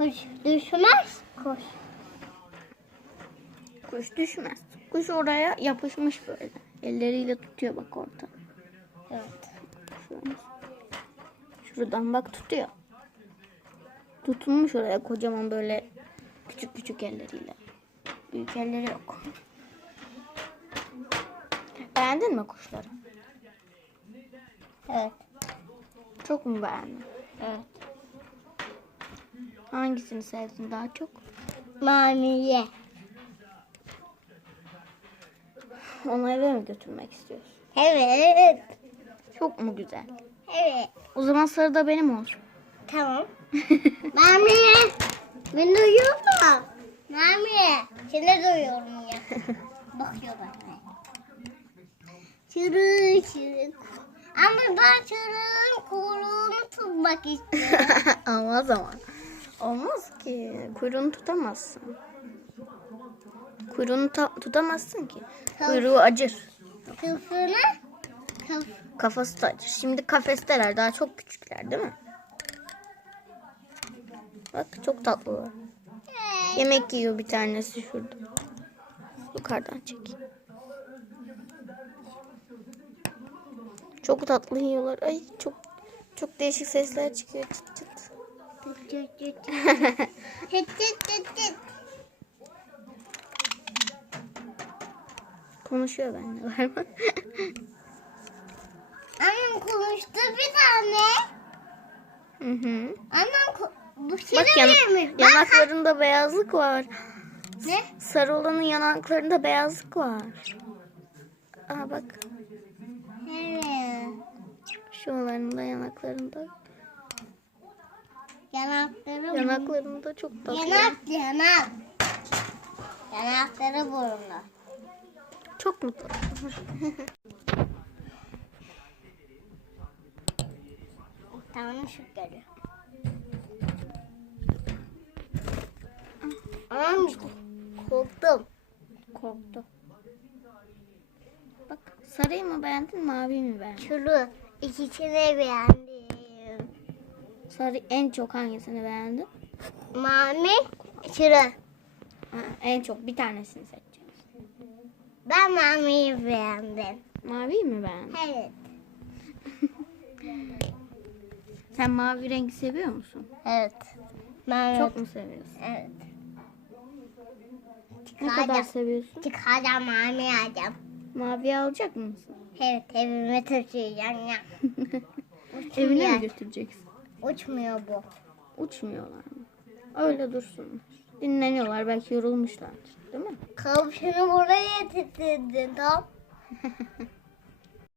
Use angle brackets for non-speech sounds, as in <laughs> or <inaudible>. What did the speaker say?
Kuş düşmez. Kuş. Kuş düşmez. Kuş oraya yapışmış böyle. Elleriyle tutuyor bak orada. Evet. Şuradan. Şuradan bak tutuyor. Tutunmuş oraya kocaman böyle küçük küçük elleriyle. Büyük elleri yok. Beğendin mi kuşları? Evet. Çok mu beğendin? Evet. Hangisini sevdin daha çok? Mamiye. Onu eve mi götürmek istiyorsun? Evet. Çok mu güzel? Evet. O zaman sarı da benim olsun. Tamam. <laughs> Mamiye. Ben duyuyor mu? Mamiye. Seni duyuyorum ya. <laughs> Bakıyor bana. Çürü çürü. Ama ben çürüğün kuyruğunu tutmak <laughs> istiyorum. Ama. Olmaz ki. Kuyruğunu tutamazsın. Kuyruğunu ta- tutamazsın ki. Kuyruğu acır. Kafını kaf Kafası da acır. Şimdi kafesteler daha çok küçükler değil mi? Bak çok tatlılar. Yemek yiyor bir tanesi şurada. Yukarıdan çek. Çok tatlı yiyorlar. Ay çok çok değişik sesler çıkıyor. Çıt çıt. Konuşuyor benimle galiba. Annem konuştu bir tane. Hı hı. Annem bu Bak seni yan- vermiş. Bak. yanaklarında beyazlık var. Ne? Sarı olanın yanaklarında beyazlık var. Aa bak Evet. şu olanın da yanaklarında. Yanakları Yanaklarında çok tatlı. Yanak yanak. Yanakları burunda. Çok mutlu. <laughs> Tamam şu geliyor. Anam korktum. Korktu. Bak sarıyı mı beğendin mavi mi beğendin? Şunu ikisini beğendim. Sarı en çok hangisini beğendin? Mami şunu. Ha, en çok bir tanesini seçeceğiz. Ben mamiyi beğendim. Maviyi mi beğendin? Evet. <laughs> Sen mavi rengi seviyor musun? Evet. Mami. Çok mu seviyorsun? Evet. Ne kadar seviyorsun? Çıkaracağım mami alacağım. Maviyi alacak mısın? Evet evime taşıyacağım ya. <laughs> Evine mi götüreceksin? Uçmuyor bu. Uçmuyorlar mı? Öyle dursunlar. Dinleniyorlar belki yorulmuşlardır. Değil mi? Kavşunu buraya getirdin tam. <laughs>